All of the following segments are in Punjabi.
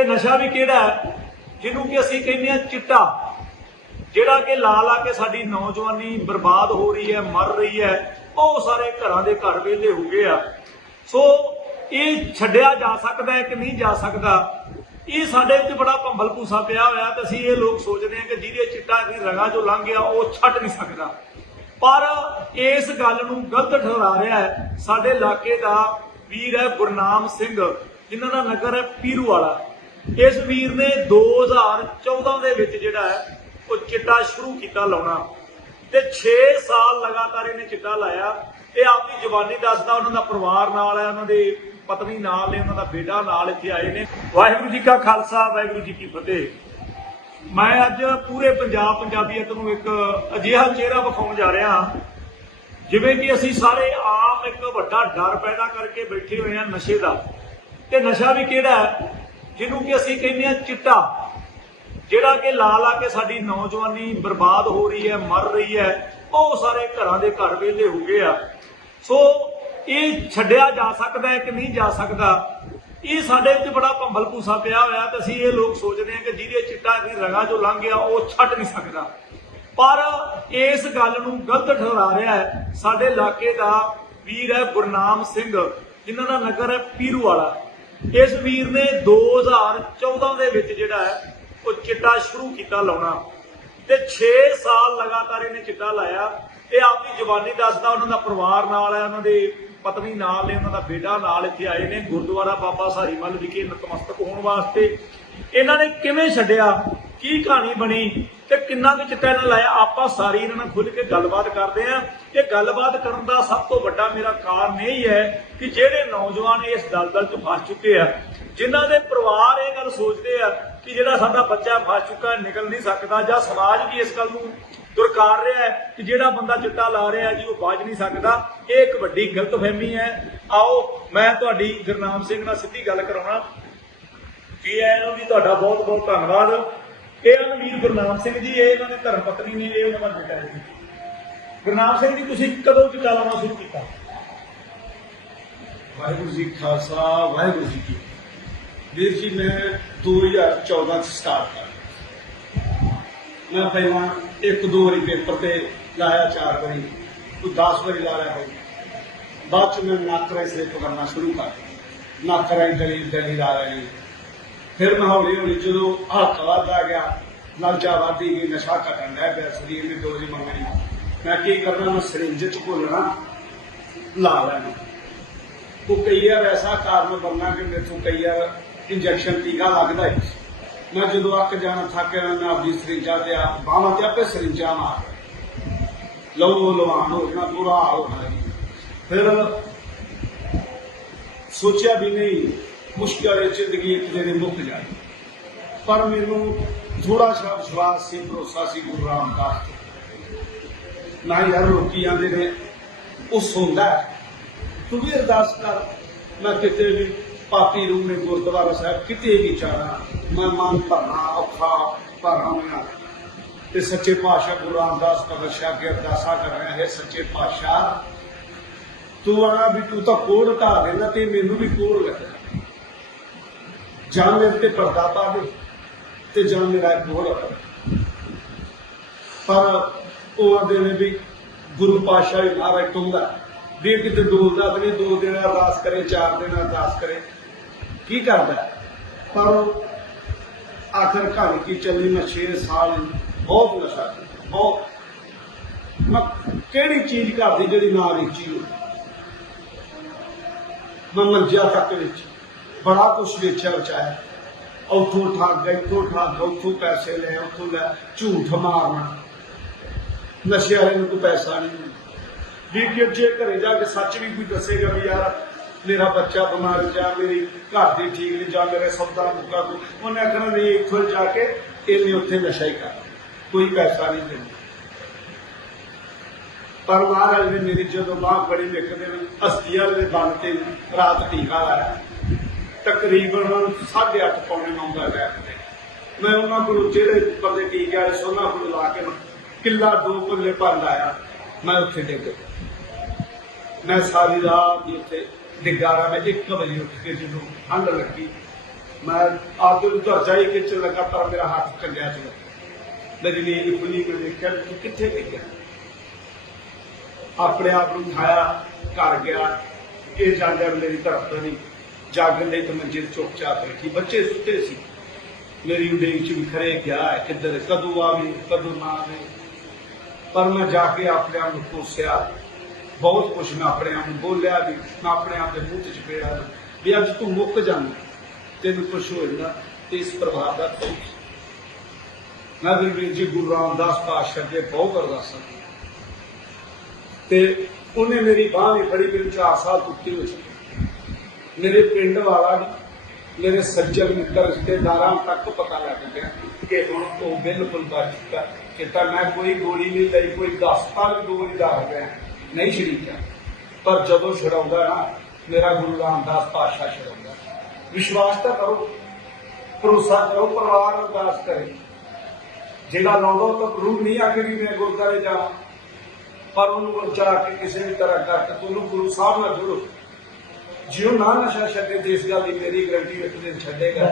ਕਿ ਨਸ਼ਾ ਵੀ ਕਿਹੜਾ ਜਿਹਨੂੰ ਕਿ ਅਸੀਂ ਕਹਿੰਦੇ ਆ ਚਿੱਟਾ। ਜਿਹੜਾ ਕਿ ਲਾ ਲਾ ਕੇ ਸਾਡੀ ਨੌਜਵਾਨੀ ਬਰਬਾਦ ਹੋ ਰਹੀ ਹੈ, ਮਰ ਰਹੀ ਹੈ, ਬਹੁਤ ਸਾਰੇ ਘਰਾਂ ਦੇ ਘਰ ਵੇਲੇ ਹੋ ਗਏ ਆ। ਸੋ ਇਹ ਛੱਡਿਆ ਜਾ ਸਕਦਾ ਹੈ ਕਿ ਨਹੀਂ ਜਾ ਸਕਦਾ? ਇਹ ਸਾਡੇ ਵਿੱਚ ਬੜਾ ਭੰਬਲ ਭੂਸਾ ਪਿਆ ਹੋਇਆ ਤੇ ਅਸੀਂ ਇਹ ਲੋਕ ਸੋਚਦੇ ਹਾਂ ਕਿ ਜਿਹਦੇ ਚਿੱਟਾ ਦੀ ਰਗਾ ਜੋ ਲੰਘ ਗਿਆ, ਉਹ ਛੱਡ ਨਹੀਂ ਸਕਦਾ। ਪਰ ਇਸ ਗੱਲ ਨੂੰ ਗਲਤ ਠਹਿਰਾ ਰਿਹਾ ਹੈ, ਸਾਡੇ ਇਲਾਕੇ ਦਾ ਵੀਰ ਹੈ ਗੁਰਨਾਮ ਸਿੰਘ, ਜਿਨ੍ਹਾਂ ਦਾ ਨਗਰ ਹੈ ਪੀਰੂ ਵਾਲਾ ਇਸ ਵੀਰ ਨੇ 2014 ਦੇ ਵਿੱਚ ਜਿਹੜਾ ਹੈ, ਉਹ ਚਿੱਟਾ ਸ਼ੁਰੂ ਕੀਤਾ ਲਾਉਣਾ। ਤੇ 6 ਸਾਲ ਲਗਾਤਾਰ ਇਹਨੇ ਚਿੱਟਾ ਲਾਇਆ। ਇਹ ਆਪਣੀ ਜਵਾਨੀ ਦੱਸਦਾ, ਉਹਨਾਂ ਦਾ ਪਰਿਵਾਰ ਨਾਲ ਹੈ, ਉਹਨਾਂ ਦੇ ਪਤਨੀ ਨਾਲ ਨੇ, ਉਹਨਾਂ ਦਾ ਬੇਟਾ ਨਾਲ ਇੱਥੇ ਆਏ ਨੇ। ਵਾਹਿਗੁਰੂ ਜੀ ਕਾ ਖਾਲਸਾ, ਵਾਹਿਗੁਰੂ ਜੀ ਕੀ ਫਤਿਹ। ਮੈਂ ਅੱਜ ਪੂਰੇ ਪੰਜਾਬ ਪੰਜਾਬੀਅਤ ਨੂੰ ਇੱਕ ਅਜਿਹਾ ਚਿਹਰਾ ਵਿਖਾਉਣ ਜਾ ਰਿਹਾ ਜਿਵੇਂ ਕਿ ਅਸੀਂ ਸਾਰੇ ਆਮ ਇੱਕ ਵੱਡਾ ਡਰ ਪੈਦਾ ਕਰਕੇ ਬੈਠੇ ਹੋਏ ਹਾਂ ਨਸ਼ੇ ਦਾ। ਤੇ ਨਸ਼ਾ ਵੀ ਕਿਹੜਾ ਹੈ? ਜਿਹਨੂੰ ਕਿ ਅਸੀਂ ਕਹਿੰਦੇ ਆ ਚਿੱਟਾ, ਜਿਹੜਾ ਕਿ ਲਾ ਲਾ ਕੇ ਸਾਡੀ ਨੌਜਵਾਨੀ ਬਰਬਾਦ ਹੋ ਰਹੀ ਹੈ, ਮਰ ਰਹੀ ਹੈ, ਬਹੁਤ ਸਾਰੇ ਘਰਾਂ ਦੇ ਘਰ ਵੇਲੇ ਹੋ ਗਏ ਆ। ਸੋ ਇਹ ਛੱਡਿਆ ਜਾ ਸਕਦਾ ਹੈ ਕਿ ਨਹੀਂ ਜਾ ਸਕਦਾ? ਇਹ ਸਾਡੇ ਵਿੱਚ ਬੜਾ ਭੰਬਲ ਭੂਸਾ ਪਿਆ ਹੋਇਆ ਤੇ ਅਸੀਂ ਇਹ ਲੋਕ ਸੋਚਦੇ ਹਾਂ ਕਿ ਜਿਹਦੇ ਚਿੱਟਾ ਦੀ ਰਗਾ ਜੋ ਲੰਘ ਗਿਆ, ਉਹ ਛੱਡ ਨਹੀਂ ਸਕਦਾ। ਪਰ ਇਸ ਗੱਲ ਨੂੰ ਗਲਤ ਠਹਿਰਾ ਰਿਹਾ ਹੈ, ਸਾਡੇ ਇਲਾਕੇ ਦਾ ਵੀਰ ਹੈ ਗੁਰਨਾਮ ਸਿੰਘ, ਜਿਨ੍ਹਾਂ ਦਾ ਨਗਰ ਹੈ ਪੀਰੂ ਵਾਲਾ ਇਸ ਵੀਰ ਨੇ 2014 ਦੇ ਵਿੱਚ ਜਿਹੜਾ ਹੈ, ਉਹ ਚਿੱਟਾ ਸ਼ੁਰੂ ਕੀਤਾ ਲਾਉਣਾ। ਤੇ 6 ਸਾਲ ਲਗਾਤਾਰ ਇਹਨੇ ਚਿੱਟਾ ਲਾਇਆ। ਇਹ ਆਪਣੀ ਜਵਾਨੀ ਦੱਸਦਾ, ਉਹਨਾਂ ਦਾ ਪਰਿਵਾਰ ਨਾਲ ਹੈ, ਉਹਨਾਂ ਦੇ ਪਤਨੀ ਨਾਲ ਨੇ, ਉਹਨਾਂ ਦਾ ਬੇਟਾ ਨਾਲ ਇੱਥੇ ਆਏ ਨੇ, ਗੁਰਦੁਆਰਾ ਬਾਬਾ ਸਾਰੀਮਲ ਵਿਖੇ ਨਤਮਸਤਕ ਹੋਣ ਵਾਸਤੇ। ਇਹਨਾਂ ਨੇ ਕਿਵੇਂ ਛੱਡਿਆ? ਕੀ ਕਹਾਣੀ ਬਣੀ ਤੇ ਕਿੰਨਾ ਕੁ ਚਿੱਟਾ ਇਹਨਾਂ ਲਾਇਆ? ਆਪਾਂ ਸਾਰੀ ਇਹਨਾਂ ਨਾਲ ਖੁੱਲ ਕੇ ਗੱਲਬਾਤ ਕਰਦੇ ਆਂ ਇਹ ਗੱਲਬਾਤ ਕਰਨ ਦਾ ਸਭ ਤੋਂ ਵੱਡਾ ਮੇਰਾ ਕਾਰਨ ਇਹ ਹੈ ਕਿ ਜਿਹੜੇ ਨੌਜਵਾਨ ਇਸ ਦਲਦਲ 'ਚ ਫਸ ਚੁੱਕੇ ਆ, ਜਿਨ੍ਹਾਂ ਦੇ ਪਰਿਵਾਰ ਇਹ ਗੱਲ ਸੋਚਦੇ ਆ ਕਿ ਜਿਹੜਾ ਸਾਡਾ ਬੱਚਾ ਫਸ ਚੁੱਕਾ ਨਿਕਲ ਨਹੀਂ ਸਕਦਾ ਜਾਂ ਸਮਾਜ ਵੀ ਇਸ ਗੱਲ ਨੂੰ ਦੁਰਕਾਰ ਰਿਹਾ ਹੈ ਕਿ ਜਿਹੜਾ ਬੰਦਾ ਚਿੱਟਾ ਲਾ ਰਿਹਾ ਜੀ, ਉਹ ਬਾਜ ਨਹੀਂ ਸਕਦਾ। ਇਹ ਇੱਕ ਵੱਡੀ ਗਲਤਫਹਿਮੀ ਹੈ। ਆਓ, ਮੈਂ ਤੁਹਾਡੀ ਗੁਰਨਾਮ ਸਿੰਘ ਨਾਲ ਸਿੱਧੀ ਗੱਲ ਕਰਾਉਣਾ। ਜੀ ਆਇਆਂ ਨੂੰ ਜੀ ਤੁਹਾਡਾ ਬਹੁਤ ਬਹੁਤ ਧੰਨਵਾਦ। ਇਹ ਹਨ ਵੀਰ ਗੁਰਨਾਮ ਸਿੰਘ ਜੀ, ਇਹ ਇਹਨਾਂ ਦੇ ਧਰਮ ਪਤਨੀ ਨੇ, ਇਹ ਉਹਨਾਂ ਦਾ ਬੇਟਾ ਹੈ ਜੀ ਗੁਰਨਾਮ ਸਿੰਘ ਜੀ, ਤੁਸੀਂ ਕਦੋਂ ਚਿੱਟਾ ਲਾਉਣਾ ਸ਼ੁਰੂ ਕੀਤਾ? ਵਾਹਿਗੁਰੂ ਜੀ ਕਾ ਖਾਲਸਾ, ਵਾਹਿਗੁਰੂ ਜੀ ਕੀ ਵੀਰ ਜੀ, ਮੈਂ 2014 ਚ ਸਟਾਰਟ ਕਰ ਮੈਂ ਪਹਿਲਾਂ ਇੱਕ ਦੋ ਵਾਰੀ ਪੇਪਰ ਤੇ ਲਾਇਆ, ਚਾਰ ਵਾਰੀ, ਕੋਈ 10 ਵਾਰੀ ਲਾ ਲਿਆ ਹੋਊ। ਬਾਅਦ ਚ ਮੈਂ ਨਾਕਰਾ ਸਲਿੱਪ ਪਕੜਨਾ ਸ਼ੁਰੂ ਕਰ ਦਿੱਤਾ। ਨਾਕਰਾ ਦਲੀ ਦਲੀ ਲਾ ਲਈ ਫਿਰ ਮੈਂ ਹੌਲੀ ਹੌਲੀ ਜਦੋਂ ਹਲਕਾ ਵੱਧਦਾ ਗਿਆ ਨਲਜਾ ਵੱਧਦੀ ਗਈ ਨਸ਼ਾ ਘਟਣ ਲੱਗ ਪਿਆ, ਸਰੀਰ ਨੇ ਡੋਜ਼ ਮੰਗਣੀ। ਮੈਂ ਕੀ ਕਰਨਾ, ਮੈਂ ਸਰਿੰਜ ਚ ਘੋਲਣਾ, ਲਾ ਲੈਣਾ। ਉਹ ਕਈ ਵਾਰ ਐਸਾ ਕਾਰਨ ਬਣਨਾ ਕਿ ਤੋਂ ਕਈ ਵਾਰ ਇੰਜੈਕਸ਼ਨ ਟੀਕਾ ਲੱਗਦਾ ਹੈ ਮੈਂ ਜਦੋਂ ਅੱਕ ਜਾਣਾ, ਥੱਕ ਜਾਣਾ, ਮੈਂ ਆਪਣੀ ਸਰਿੰਜਾਂ ਤੇ ਆ, ਬਾਹਾਂ ਤੇ ਆਪੇ ਸਰਿੰਜਾਂ ਮਾਰ ਲਓ ਲਵਾਨ ਹੋ ਜਾਣਾ, ਬੁਰਾ ਹਾਲ ਹੋਣਾ ਫਿਰ ਸੋਚਿਆ ਵੀ ਨਹੀਂ ਮੁਸ਼ਕਿਲ ਜ਼ਿੰਦਗੀ ਇੱਕ ਜਿਹੜੇ ਮੁੱਕ ਜਾਣੀ ਪਰ ਮੈਨੂੰ ਥੋੜਾ ਜਿਹਾ ਵਿਸ਼ਵਾਸ ਸੀ ਭਰੋਸਾ ਸੀ ਗੁਰੂ ਰਾਮਦਾਸ ਤੇ। ਨਾ ਯਾਰ ਲੋਕੀ ਆਂਦੇ ਨੇ, ਉਹ ਸੌਂਦਾ ਤੂੰ ਵੀ ਅਰਦਾਸ ਕਰ, ਮੈਂ ਕਿਤੇ ਵੀ ਪਾਪੀ ਰੂਮ ਨੇ ਗੁਰਦੁਆਰਾ ਸਾਹਿਬ ਕਿਤੇ ਵੀ ਜਾਣਾ, ਮੈਂ ਮਨ ਭਰਨਾ, ਔਖਾ ਭਰਨਾ ਮੈਂ ਤੇ ਸੱਚੇ ਪਾਤਸ਼ਾਹ ਗੁਰੂ ਰਾਮਦਾਸ ਪਾਤਸ਼ਾਹ ਅੱਗੇ ਅਰਦਾਸਾਂ ਕਰ ਰਿਹਾ, ਹੈ ਸੱਚੇ ਪਾਤਸ਼ਾਹ, ਤੂੰ ਆਣਾ ਵੀ ਤੂੰ ਤਾਂ ਕੋੜ ਢਾ ਦੇਣਾ ਤੇ ਮੈਨੂੰ ਵੀ ਕੋੜ ਲੱਗਾ ਜਾਂ ਮੇਰੇ ਤੇ ਪਰਦਾ ਪਾ ਦੇ ਤੇ ਜਾਂ ਮੇਰਾ ਕੋੜ ਪਰ ਉਹ ਆਂਦੇ ਨੇ ਵੀ ਗੁਰੂ ਪਾਤਸ਼ਾਹ ਹੀ ਮਹਾਰਾਜ ਤੁੰਦਾ ਵੀ ਇਹ ਕਿਤੇ ਡੋਲਦਾ ਵੀ ਨਹੀਂ, ਦੋ ਦਿਨ ਅਰਦਾਸ ਕਰੇ, ਚਾਰ ਦਿਨ ਅਰਦਾਸ ਕਰੇ। ਕੀ ਕਰਦਾ? ਪਰ ਉਹ ਆਖਰ ਕਹਾਣੀ ਕੀ ਚੱਲੀ? ਮੈਂ 6 ਸਾਲ ਬਹੁਤ ਨਸ਼ਾ ਕੀਤਾ, ਬਹੁਤ। ਮੈਂ ਕਿਹੜੀ ਚੀਜ਼ ਘਰ ਦੀ ਜਿਹੜੀ ਨਾ ਵੇਚੀ ਹੋਵੇ? ਮੈਂ ਮੰਜਿਆ ਤੱਕ ਵਿੱਚ। ਬੜਾ ਕੁਝ ਵੇਚਿਆ ਬਚਾਇਆ ਉੱਥੋਂ ਠੱਗ ਇੱਥੋਂ ਠੱਗ ਉੱਥੋਂ ਪੈਸੇ ਲੈ, ਉੱਥੋਂ ਲੈ, ਝੂਠ ਮਾਰਨਾ। ਨਸ਼ੇ ਵਾਲੇ ਨੂੰ ਕੋਈ ਪੈਸਾ ਨਹੀਂ ਵੀ ਕਿ ਜੇ ਘਰੇ ਜਾ ਕੇ ਸੱਚ ਵੀ ਕੋਈ ਦੱਸੇਗਾ ਵੀ ਯਾਰ, ਮੇਰਾ ਬੱਚਾ ਬਿਮਾਰ ਜਾਂ, ਮੇਰੀ ਘਰ ਦੀ ਠੀਕ ਨਹੀਂ, ਜਾਂ ਮੇਰੇ ਸੌਦਾ ਮੁੱਕਾ ਕੋਈ। ਉਹਨੇ ਆਖਣਾ, ਨਹੀਂ, ਇੱਥੋਂ ਜਾ ਕੇ ਇਹਨੇ ਉੱਥੇ ਨਸ਼ਾ ਹੀ ਕਰ ਕੋਈ ਪੈਸਾ ਨਹੀਂ ਦਿੰਦਾ। ਪਰ ਮਹਾਰਾਜ ਨੇ ਮੇਰੀ ਜਦੋਂ ਬਾਹ ਬੜੀ ਲਿਖਦੇ ਨੇ ਹਸਤੀਆਂ ਦੇ ਬੰਨ ਤੇ ਰਾਤ ਟੀਕਾ ਲਾਇਆ। ਤਕਰੀਬਨ 8:30 ਪੌਣੇ 9 ਦਾ ਟਾਈਮ ਮੈਂ ਉਹਨਾਂ ਕੋਲ ਜਿਹੜੇ ਬੰਦੇ ਟੀਕੇ ਵਾਲੇ ਸੀ ਉਹਨਾਂ ਕੋਲ ਲਾ ਕੇ ਕਿੱਲਾ ਦੋ ਕੁੱਲੇ ਭਰ ਲਾਇਆ। ਮੈਂ ਉੱਥੇ ਡਿੱਗ ਗਿਆ ਮੈਂ ਸਾਰੀ ਰਾਤ ਹੀ ਉੱਥੇ ਡਿੱਗਾ ਮੈਂ 1 ਵਜੇ ਉੱਠ ਕੇ ਜਦੋਂ ਠੰਡ ਲੱਗੀ, ਮੈਂ ਆਪਦੇ ਨੂੰ ਦਰਜਾ ਹੀ ਖਿੱਚ ਲੱਗਾ ਮੇਰਾ ਹੱਥ ਕੰਡਿਆ ਸੀ ਮੇਰੀ ਨੀਂਦ ਖੁੱਲੀ, ਮੈਂ ਦੇਖਿਆ ਵੀ ਤੂੰ ਕਿੱਥੇ ਗਿਆ। ਆਪਣੇ ਆਪ ਨੂੰ ਖਾਇਆ ਘਰ ਗਿਆ, ਇਹ ਜਾਂਦਿਆਂ ਮੇਰੀ ਤਰਫ ਨਹੀਂ। ਜਾਗਣ ਲਈ ਤਾਂ ਮੰਜੇ ਤੇ ਚੁੱਪਚਾਪ ਬੈਠੀ ਬੱਚੇ ਸੁੱਤੇ ਸੀ। ਮੇਰੀ ਉਡੀਕ ਚ ਵੀ ਖਰੇ ਗਿਆ ਹੈ, ਕਿੱਧਰ ਕਦੋਂ ਆਵੇ ਕਦੋਂ ਨਾ ਆਵੇ। ਪਰ ਮੈਂ ਜਾ ਕੇ ਆਪਣੇ ਆਪ ਨੂੰ ਕੋਸਿਆ। ਬਹੁਤ ਕੁਛ ਮੈਂ ਆਪਣੇ ਆਪ ਨੂੰ ਬੋਲਿਆ ਵੀ ਮੈਂ ਆਪਣੇ ਆਪ ਦੇ ਮੂੰਹ ਤੇ ਚਪੇੜਾ ਵੀ ਅੱਜ ਤੂੰ ਮੁੱਕ ਜਾਣਾ ਤੈਨੂੰ ਕੁਛ ਹੋ ਜਾਂਦਾ ਤੇ ਇਸ ਪ੍ਰਭਾਵ ਦਾ ਮੈਂ ਵੀ ਵੀਰ ਜੀ ਗੁਰੂ ਰਾਮਦਾਸ ਪਾਤਸ਼ਾਹ ਦੇ ਬਹੁਤ ਅਰਦਾਸਾਂ ਕੀਤੀਆਂ। ਤੇ ਉਹਨੇ ਮੇਰੀ ਬਾਂਹ ਵੀ ਫੜੀ ਮੈਨੂੰ 4 ਸਾਲ ਕੁੱਤੀ ਹੋਈ ਸੀ। ਮੇਰੇ ਪਿੰਡ ਵਾਲਾ ਵੀ ਮੇਰੇ ਸੱਜਣ ਮਿੱਤਰ, ਰਿਸ਼ਤੇਦਾਰਾਂ ਤੱਕ ਪਤਾ ਲੱਗ ਗਿਆ ਕਿ ਹੁਣ ਉਹ ਬਿਲਕੁਲ ਬਚ ਚੁੱਕਾ। ਕਿ ਤਾਂ ਮੈਂ ਕੋਈ ਗੋਲੀ ਨਹੀਂ ਲਈ, ਕੋਈ ਦਸਤਾ ਵੀ ਗੋਲੀ ਦਾ ਰਿਹਾ। ਨਹੀਂ ਸ਼ਰੀਕਾ ਪਰ ਜਦੋਂ ਛਡਾਉਂਦਾ ਨਾ, ਮੇਰਾ ਗੁਰੂ ਰਾਮਦਾਸ ਪਾਤਸ਼ਾਹ ਛਡਾਉਂਦਾ। ਵਿਸ਼ਵਾਸ ਤਾਂ ਕਰੋ, ਭਰੋਸਾ ਕਰੋ, ਪਰਿਵਾਰ ਅਰਦਾਸ ਕਰੇ। ਜਿਹੜਾ ਲਾਉਂਦਾ ਤਾਂ ਗੁਰੂ ਨਹੀਂ ਆਖਰੀ ਮੈਂ ਗੁਰਦਾਰੇ ਜਾਵਾਂ, ਪਰ ਉਹਨੂੰ ਬਚਾ ਕੇ ਕਿਸੇ ਵੀ ਤਰ੍ਹਾਂ ਕਰਕੇ, ਤੂੰ ਗੁਰੂ ਸਾਹਿਬ ਨਾਲ ਜੁੜੋ। ਜਿਉ ਨਾ ਨਸ਼ਾ ਛੱਡੇ ਤੇ ਇਸ ਗੱਲ ਦੀ ਮੇਰੀ ਗਰੰਟੀ ਇੱਕ ਦਿਨ ਛੱਡੇਗਾ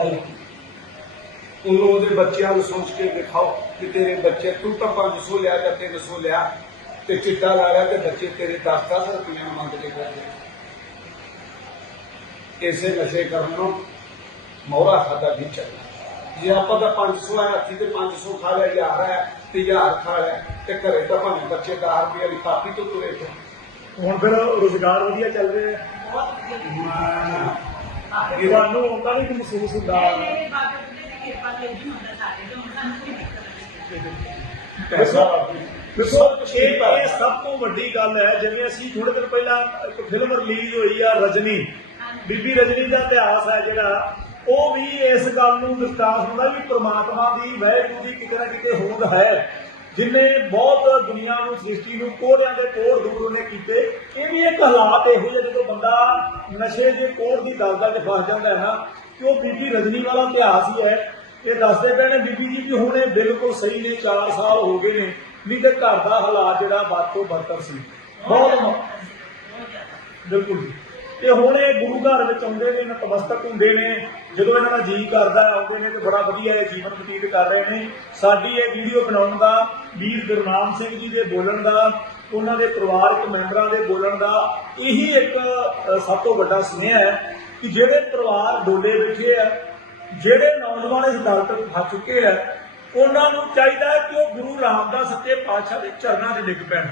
ਉਹਨੂੰ ਉਹਦੇ ਬੱਚਿਆਂ ਨੂੰ ਸੋਚ ਕੇ ਦਿਖਾਓ ਕਿ ਤੇਰੇ ਬੱਚੇ ਤੂੰ ਤਾਂ 500 ਲਿਆ ਜਾਂ 300 ਲਿਆ ਤੇ ਚਿੱਟਾ ਲਾ ਲਿਆ ਤੇ ਬੱਚੇ ਤੇਰੇ 10-10 ਰੁਪਈਆ ਮੰਗ ਕਰਦੇ ਇਸੇ ਨਸ਼ੇ ਕਰਨ ਨੂੰ ਮੋਹਰਾ ਖਾਦਾ ਵੀ ਚੱਲਦਾ। ਜੇ ਆਪਾਂ ਤਾਂ 500 ਹੈ ਹੱਥੀ ਤੇ 500 ਖਾ ਲਿਆ ਯਾਰ ਹੈ ਤੇ ਯਾਰ ਖਾ ਲਿਆ ਤੇ ਘਰੇ ਤਾਂ ਭਾਵੇਂ ਬੱਚੇ 10 ਰੁਪਏ ਦੀ ਕਾਪੀ ਤੋਂ ਤੁਰੇ ਹੁਣ ਫਿਰ ਰੋਜ਼ਗਾਰ ਵਧੀਆ ਚੱਲ ਰਿਹਾ ਹੈ। ਤੁਹਾਨੂੰ ਹੁੰਦਾ ਨਹੀਂ ਕਿ ਮਹਿਸੂਸ ਹੁੰਦਾ ਪੈਸਾ ਦੇਖੋ ਇਹ ਇਹ ਸਭ ਤੋਂ ਵੱਡੀ ਗੱਲ ਹੈ ਜਿਵੇਂ ਅਸੀਂ ਥੋੜੇ ਦਿਨ ਪਹਿਲਾਂ ਇੱਕ ਫਿਲਮ ਰਿਲੀਜ਼ ਹੋਈ ਆ ਰਜਨੀ। ਬੀਬੀ ਰਜਨੀ ਦਾ ਇਤਿਹਾਸ ਹੈ ਜਿਹੜਾ ਉਹ ਵੀ ਇਸ ਗੱਲ ਨੂੰ ਵਿਸਤਾਰ ਹੁੰਦਾ ਵੀ ਪ੍ਰਮਾਤਮਾ ਦੀ ਵਾਹਿਗੁਰੂ ਦੀ ਕਿਤੇ ਨਾ ਕਿਤੇ ਹੋਂਦ ਹੈ। ਜਿਨੇ ਬਹੁਤ ਦੁਨੀਆ ਨੂੰ, ਸ੍ਰਿਸ਼ਟੀ ਨੂੰ ਕੋਹਰਿਆਂ ਦੇ ਕੋਰ ਦੂਰ ਉਹਨੇ ਕੀਤੇ, ਇਹ ਵੀ ਇੱਕ ਹਾਲਾਤ ਇਹੋ ਜਿਹੇ ਜਦੋਂ ਬੰਦਾ ਨਸ਼ੇ ਦੇ ਕੋਰ ਦੀ ਦਲਦਲ 'ਚ ਫਸ ਜਾਂਦਾ ਹੈ ਨਾ ਕਿ ਉਹ ਬੀਬੀ ਰਜਨੀ ਵਾਲਾ ਇਤਿਹਾਸ ਹੀ ਹੈ। ਇਹ ਦੱਸਦੇ ਪਏ ਨੇ, ਬੀਬੀ ਜੀ, ਕਿ ਹੁਣ ਇਹ ਬਿਲਕੁਲ ਸਹੀ ਨੇ 4 ਸਾਲ ਹੋ ਗਏ ਨੇ ਨਹੀਂ ਤੇ ਘਰ ਦਾ ਹਾਲਾਤ ਜਿਹੜਾ ਵੱਧ ਤੋਂ ਬਦਤਰ ਸੀ। ਬਹੁਤ ਬਿਲਕੁਲ ਜੀ। ਤੇ ਹੁਣ ਇਹ ਗੁਰੂ ਘਰ ਵਿੱਚ ਆਉਂਦੇ ਨੇ, ਨਤਮਸਤਕ ਹੁੰਦੇ ਨੇ, ਜਦੋਂ ਇਹਨਾਂ ਦਾ ਜੀ ਕਰਦਾ ਆਉਂਦੇ ਨੇ ਤੇ ਬੜਾ ਵਧੀਆ ਇਹ ਜੀਵਨ ਬਤੀਤ ਕਰ ਰਹੇ ਨੇ। ਸਾਡੀ ਇਹ ਵੀਡੀਓ ਬਣਾਉਣ ਦਾ ਵੀਰ ਗੁਰਨਾਮ ਸਿੰਘ ਜੀ ਦੇ ਬੋਲਣ ਦਾ, ਉਹਨਾਂ ਦੇ ਪਰਿਵਾਰਕ ਮੈਂਬਰਾਂ ਦੇ ਬੋਲਣ ਦਾ ਇਹੀ ਇੱਕ ਸਭ ਤੋਂ ਵੱਡਾ ਸੁਨੇਹਾ ਹੈ ਕਿ ਜਿਹੜੇ ਪਰਿਵਾਰ ਡੋਲੇ ਬੈਠੇ ਆ ਜਿਹੜੇ ਨੌਜਵਾਨ ਇਸ ਦਲ ਤੱਕ ਫਸ ਚੁੱਕੇ ਆ ਉਹਨਾਂ ਨੂੰ ਚਾਹੀਦਾ ਹੈ ਕਿ ਉਹ ਗੁਰੂ ਰਾਮਦਾਸ ਸੱਚੇ ਪਾਤਸ਼ਾਹ ਦੇ ਚਰਨਾਂ 'ਚ ਡਿੱਗ ਪੈਣ।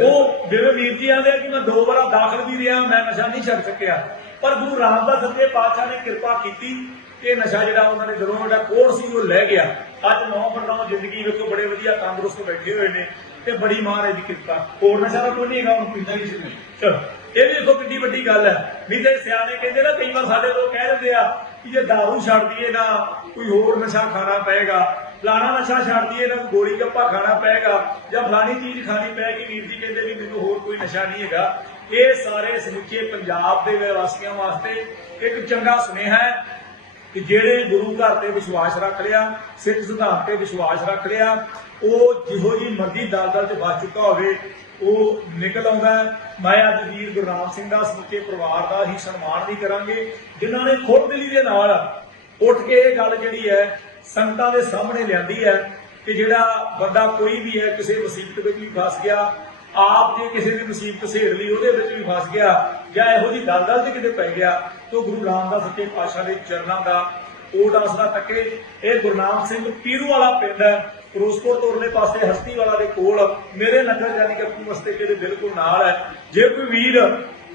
ਉਹ ਜਿਵੇਂ ਵੀਰ ਜੀ ਆਂਦੇ ਆ ਕਿ ਮੈਂ ਦੋ ਵਾਰਾ ਦਾਖਲ ਵੀ ਰਿਹਾ, ਮੈਂ ਨਸ਼ਾ ਨਹੀਂ ਛੱਡ ਸਕਿਆ, ਪਰ ਗੁਰੂ ਰਾਮਦਾਸ ਸੱਚੇ ਪਾਤਸ਼ਾਹ ਨੇ ਕਿਰਪਾ ਕੀਤੀ ਕਿ ਨਸ਼ਾ ਜਿਹੜਾ ਉਹਨਾਂ ਦੇ ਦਿਲੋਂ ਜਿਹੜਾ ਕੋੜ ਸੀ, ਉਹ ਲੈ ਗਿਆ। ਅੱਜ ਨੌ ਪਰਨਾਉ ਜ਼ਿੰਦਗੀ ਵਿੱਚ ਬੜੇ ਵਧੀਆ ਤੰਦਰੁਸਤ ਬੈਠੇ ਹੋਏ ਨੇ ਤੇ ਬੜੀ ਮਹਾਰਾਜ ਦੀ ਕਿਰਪਾ। ਹੋਰ ਨਸ਼ਾ ਤਾਂ ਕੋਈ ਨਹੀਂ ਹੈਗਾ ਉਹਨੂੰ ਪੀਂਦਾ ਹੀ ਸੀ ਚਲੋ, ਇਹ ਵੀ ਦੇਖੋ ਕਿੰਨੀ ਵੱਡੀ ਗੱਲ ਹੈ। ਨਹੀਂ ਤੇ ਸਿਆਣੇ ਕਹਿੰਦੇ ਨਾ, ਕਈ ਵਾਰ ਸਾਡੇ ਲੋਕ ਕਹਿ ਦਿੰਦੇ ਆ ਕਿ ਜੇ ਦਾਰੂ ਛੱਡ ਦਈਏ ਨਾ, ਕੋਈ ਹੋਰ ਨਸ਼ਾ ਖਾਣਾ ਪਏਗਾ। ਫਲਾਣਾ ਨਸ਼ਾ ਛੱਡ ਦਈਏ ਨਾ, ਕੋਈ ਗੋਲੀ ਗੱਪਾ ਖਾਣਾ ਪਏਗਾ। ਜਾਂ ਫਲਾਣੀ ਚੀਜ਼ ਖਾਣੀ ਪਏਗੀ ਵੀਰ ਜੀ ਕਹਿੰਦੇ ਵੀ ਮੈਨੂੰ ਹੋਰ ਕੋਈ ਨਸ਼ਾ ਨਹੀਂ ਹੈਗਾ। ਇਹ ਸਾਰੇ ਸਮੁੱਚੇ ਪੰਜਾਬ ਦੇ ਵਾਸੀਆਂ ਵਾਸਤੇ ਇੱਕ ਚੰਗਾ ਸੁਨੇਹਾ ਹੈ। ਕਿ ਜਿਹੜੇ ਗੁਰੂ ਘਰ ਤੇ ਵਿਸ਼ਵਾਸ ਰੱਖ ਲਿਆ, ਸਿੱਖ ਸਿਧਾਂਤ ਤੇ ਵਿਸ਼ਵਾਸ ਰੱਖ ਲਿਆ, ਉਹ ਜਿਹੋ ਜੀ ਮਰਜ਼ੀ ਦਲਦਲ ਚ ਵੱਜ ਚੁੱਕਾ ਹੋਵੇ, ਉਹ ਨਿਕਲ ਆਉਂਦਾ ਮੈਂ ਅੱਜ ਵੀਰ ਗੁਰਨਾਮ ਸਿੰਘ ਦਾ ਸਮੁੱਚੇ ਪਰਿਵਾਰ ਦਾ ਹੀ ਸਨਮਾਨ ਵੀ ਕਰਾਂਗੇ, ਜਿਨ੍ਹਾਂ ਨੇ ਖੁਦ ਦਿਲੀ ਦੇ ਨਾਲ ਉੱਠ ਕੇ ਇਹ ਗੱਲ ਜਿਹੜੀ ਹੈ, ਸੰਗਤਾਂ ਦੇ ਸਾਹਮਣੇ ਲਿਆਂਦੀ ਹੈ ਕਿ ਜਿਹੜਾ ਬੰਦਾ ਕੋਈ ਵੀ ਹੈ, ਕਿਸੇ ਮੁਸੀਬਤ ਵਿੱਚ ਵੀ ਫਸ ਗਿਆ ਆਪ ਜੇ ਕਿਸੇ ਦੀ ਮੁਸੀਬਤ ਸੇੜ ਲਈ ਉਹਦੇ ਵਿੱਚ ਵੀ ਫਸ ਗਿਆ ਜਾਂ ਇਹੋ ਜੀ ਦਲਦਲ ਤੇ ਕਿਤੇ ਪੈ ਗਿਆ, ਤਾਂ ਗੁਰੂ ਰਾਮਦਾਸ ਸੱਚੇ ਪਾਤਸ਼ਾਹ ਦੇ ਚਰਨਾਂ ਦਾ ਓਟ ਆਸਰਾ ਤੱਕੇ। ਇਹ ਗੁਰਨਾਮ ਸਿੰਘ ਪੀਰੂ ਵਾਲਾ ਪਿੰਡ ਹੈ, ਫਿਰੋਜ਼ਪੁਰ ਤੋਂ ਪਾਸੇ ਹਸਤੀ ਵਾਲਾ ਦੇ ਕੋਲ, ਮੇਰੇ ਨਗਰ ਜਾਨੀ ਕਿ ਮਸਤੇ ਦੇ ਬਿਲਕੁਲ ਨਾਲ ਹੈ। ਜੇ ਕੋਈ ਵੀਰ,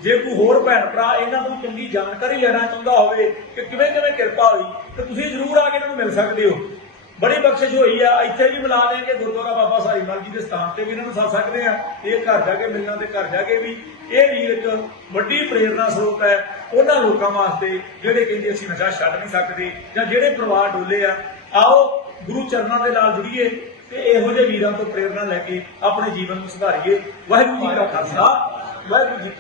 ਜੇ ਕੋਈ ਹੋਰ ਭੈਣ ਭਰਾ ਇਹਨਾਂ ਤੋਂ ਚੰਗੀ ਜਾਣਕਾਰੀ ਲੈਣਾ ਚਾਹੁੰਦਾ ਹੋਵੇ ਕਿ ਕਿਵੇਂ ਕਿਵੇਂ ਕਿਰਪਾ ਹੋਈ, ਤੇ ਤੁਸੀਂ ਜਰੂਰ ਆ ਕੇ ਇਹਨਾਂ ਨੂੰ ਮਿਲ ਸਕਦੇ ਹੋ। ਬੜੀ ਬਖਸ਼ਿਸ਼ ਹੋਈ ਆ, ਇੱਥੇ ਵੀ ਮਿਲਾ ਦੇਣਗੇ ਗੁਰਦੁਆਰਾ ਬਾਬਾ ਸਾਹਿਬ ਸਾਈਵਾਲ ਜੀ ਦੇ ਸਥਾਨ ਤੇ ਵੀ ਇਹਨਾਂ ਨੂੰ ਸੱਦ ਸਕਦੇ ਆ। ਇਹ ਘਰ ਜਾ ਕੇ ਮਿਲਣਾ ਤੇ ਘਰ ਜਾ ਕੇ ਵੀ ਇਹ ਵੀਰ ਇੱਕ ਵੱਡੀ ਪ੍ਰੇਰਨਾ ਸਰੋਤ ਹੈ ਉਹਨਾਂ ਲੋਕਾਂ ਵਾਸਤੇ, ਜਿਹੜੇ ਕਹਿੰਦੇ ਅਸੀਂ ਨਸ਼ਾ ਛੱਡ ਨਹੀਂ ਸਕਦੇ ਜਾਂ ਜਿਹੜੇ ਪਰਿਵਾਰ ਡੋਲੇ ਆ, ਆਓ ਗੁਰੂ ਚਰਨਾਂ ਦੇ ਨਾਲ ਜੁੜੀਏ ਤੇ ਇਹੋ ਜਿਹੇ ਵੀਰਾਂ ਤੋਂ ਪ੍ਰੇਰਨਾ ਲੈ ਕੇ ਆਪਣੇ ਜੀਵਨ ਨੂੰ ਸੁਧਾਰੀਏ। ਵਾਹਿਗੁਰੂ ਜੀ ਕਾ ਖਾਲਸਾ, ਵਾਹਿਗੁਰੂ ਜੀ